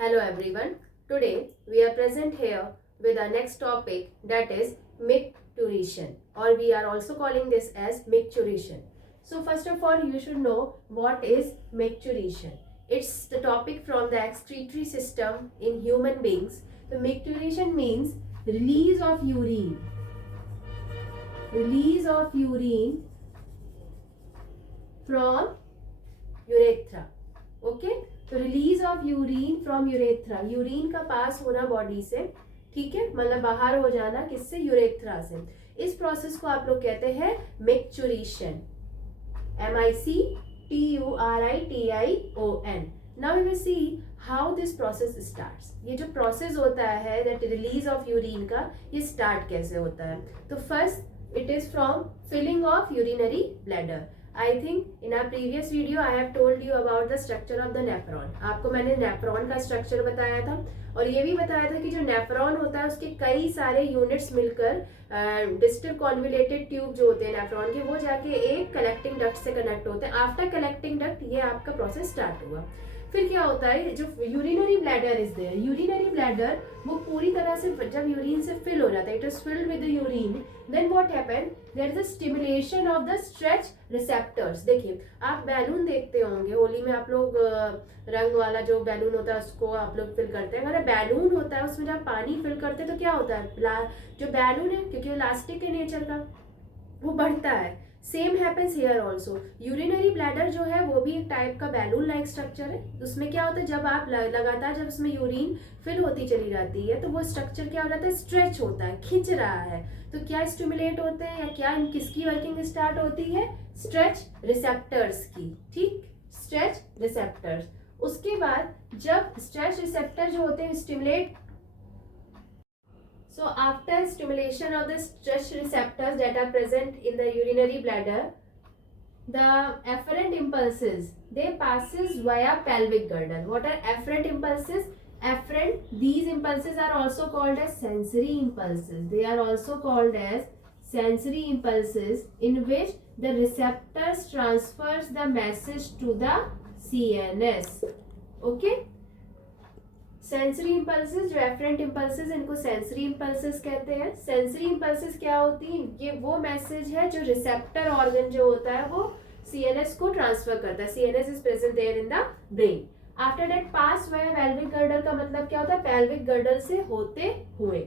Hello everyone. Today we are present here with our next topic, that is micturition, or we are also calling this as micturition. So first of all you should know what is micturition. It's the topic from the excretory system in human beings. So micturition means release of urine from urethra. Okay, तो release of urine from urethra, urine का पास होना body से, ठीक है, मतलब बाहर हो जाना, किससे? यूरेथ्रा से। इस प्रोसेस को आप लोग कहते हैं micturition, MICTURITION। Now we will see how this process starts. ये जो प्रोसेस होता है दैट रिलीज ऑफ यूरिन का, ये स्टार्ट कैसे होता है? तो first it is from filling of urinary bladder. I think in our previous video I have told you about the structure of the nephron. आपको मैंने नेफ्रॉन का स्ट्रक्चर बताया था और ये भी बताया था कि जो नेफ्रॉन होता है उसके कई सारे यूनिट्स मिलकर डिस्टल कॉन्वुलेटेड ट्यूब जो होते हैं नेफ्रॉन के, वो जाके एक कलेक्टिंग डक्ट से कनेक्ट होते हैं। आफ्टर कलेक्टिंग डक्ट ये आपका प्रोसेस स्टार्ट हुआ। फिर क्या होता है, जो urinary bladder is there, urinary bladder वो पूरी तरह से जब यूरिन से फिल हो जाता है, it is filled with urine, then what happen, there is a stimulation of the stretch receptors. देखिए आप बैलून देखते होंगे, होली में आप लोग रंग वाला जो बैलून होता है उसको आप लोग फिल करते हैं। अगर बैलून होता है उसमें जब पानी फिल करते हैं तो क्या होता है, जो बैलून है क्योंकि इलास्टिक है नेचर का, वो बढ़ता है। Same happens here also. Urinary bladder जो है वो भी एक टाइप का बैलून लाइक स्ट्रक्चर है। उसमें क्या होता है, जब आप लगातार जब उसमें यूरिन फिल होती चली जाती है तो वो स्ट्रक्चर क्या हो जाता है, स्ट्रेच होता है, खिंच रहा है। तो क्या स्टिमुलेट होते हैं या क्या किसकी वर्किंग स्टार्ट होती है? स्ट्रेच रिसेप्टर्स की, ठीक, स्ट्रेच रिसेप्टर्स। उसके बाद जब स्ट्रेच रिसेप्टर जो होते हैं stimulate, so after stimulation of the stretch receptors that are present in the urinary bladder, the afferent impulses, they passes via pelvic girdle. What are afferent impulses? Afferent, these impulses are also called as sensory impulses. They are also called as sensory impulses, in which the receptors transfers the message to the CNS. Okay, sensory impulses, जो efferent impulses, इनको sensory impulses कहते हैं। Sensory impulses क्या होती हैं? ये वो message है जो रिसेप्टर ऑर्गन जो होता है वो सीएनएस को ट्रांसफर करता है। CNS is present there in the brain. After that pass via pelvic girdle का मतलब क्या होता है? पेल्विक गर्डल से होते हुए।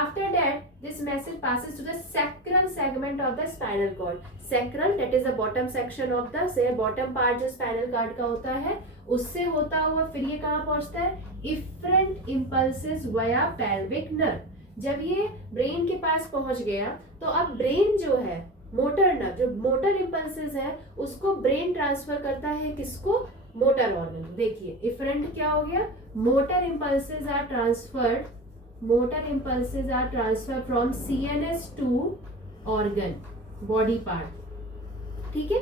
After that, this message passes to the sacral segment of the spinal cord. Sacral, that is the bottom section of the, say bottom part जो spinal cord का होता है, उससे होता हुआ फिर ये कहाँ पहुँचता है? Efferent impulses via pelvic nerve. जब ये ब्रेन के पास पहुँच गया तो अब ब्रेन जो है, मोटर नर्व, जो मोटर इम्पल्सेस है उसको ब्रेन ट्रांसफर करता है किसको? Motor organ. देखिए इफरेंट क्या हो गया? Motor impulses are transferred, motor impulses are transferred from CNS to organ, body part, ठीक है।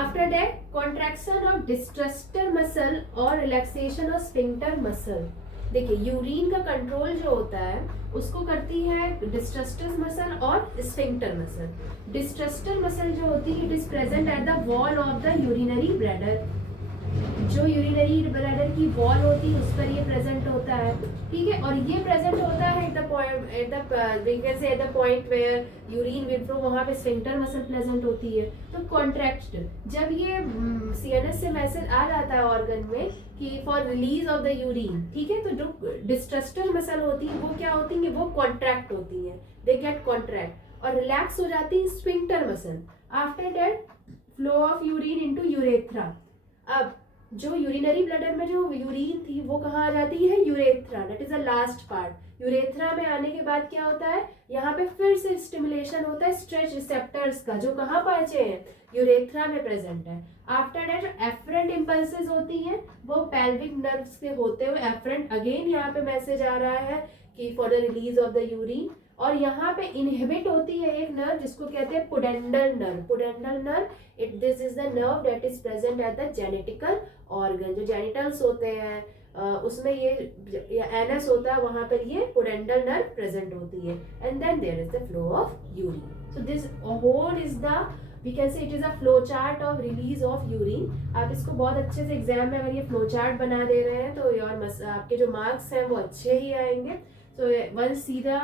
After that, contraction of distressor muscle और relaxation of sphincter muscle। देखिए यूरिन का कंट्रोल जो होता है उसको करती है डिस्ट्रस्टर मसल और स्फिंक्टर मसल। डिस्ट्रस्टर मसल जो होती है it is present at the wall of the urinary bladder. जो यूरिनरी ब्लैडर की वॉल होती है उस पर ये प्रेजेंट होता है, ठीक है। और ये प्रेजेंट होता है at the point, at the point where urine withdraw, वहां पे स्फिंक्टर मसल प्रेजेंट होती है। तो कॉन्ट्रैक्ट, जब ये सीएनएस से मैसेज आ जाता है ऑर्गन में कि for release of the urine, ठीक है, तो जो डिस्ट्रस्टर मसल होती है वो क्या होती है? वो कॉन्ट्रैक्ट होती है, दे गेट कॉन्ट्रैक्ट, और रिलैक्स हो जाती है sphincter muscle. After that flow of urine into urethra. अब जो यूरिनरी ब्लैडर में जो यूरिन थी वो कहाँ आ जाती है? Urethra, that is the last part. Urethra में आने के बाद क्या होता है? यहाँ पे फिर से स्टिमुलेशन होता है स्ट्रेच रिसेप्टर्स का, जो कहाँ पहुंचे हैं? यूरेथ्रा में प्रेजेंट है। आफ्टर दैट जो एफरेंट इम्पल्सेस होती हैं वो पेल्विक नर्व्स के होते हुए एफरेंट, अगेन यहाँ पे मैसेज आ रहा है कि for the release of the urine. और यहाँ पे इनहिबिट होती है एक नर्व जिसको कहते हैं pudendal nerve. Pudendal nerve, it this is the nerve that is present at the genetical organ. जो जेनिटल्स होते हैं उसमें ये एनस होता है, वहां पर ये पुडेंडल नर्व प्रेजेंट होती है। And then there is the flow of urine. So this whole is the we can say it is a flow chart of release of urine. आप इसको बहुत अच्छे से एग्जाम में अगर ये फ्लो चार्ट बना दे रहे हैं तो योर आपके जो मार्क्स हैं वो अच्छे ही आएंगे। So one see the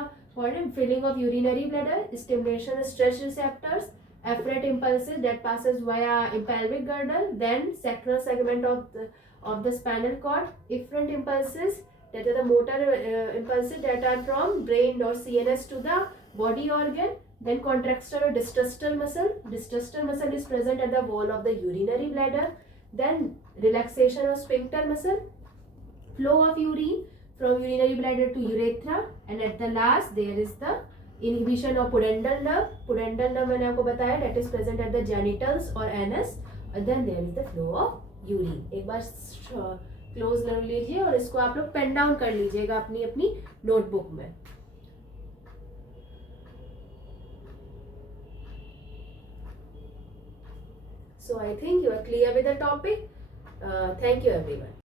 filling of urinary bladder, stimulation of stretch receptors, afferent impulses that passes via pelvic girdle, then sacral segment of the spinal cord, efferent impulses that are the motor impulses that are from brain or CNS to the body organ, then contracture or diastole muscle. Diastole muscle is present at the wall of the urinary bladder, then relaxation of sphincter muscle, flow of urine from urinary bladder to urethra, and at the last there is the inhibition of pudendal nerve. Pudendal nerve मैंने आपको बताया that is present at the genitals or anus, and then there is the flow of urine. एक बार close कर लीजिए और इसको आप लोग पेन डाउन कर लीजिएगा अपनी अपनी नोटबुक में। So I think you are clear with the topic. Thank you everyone.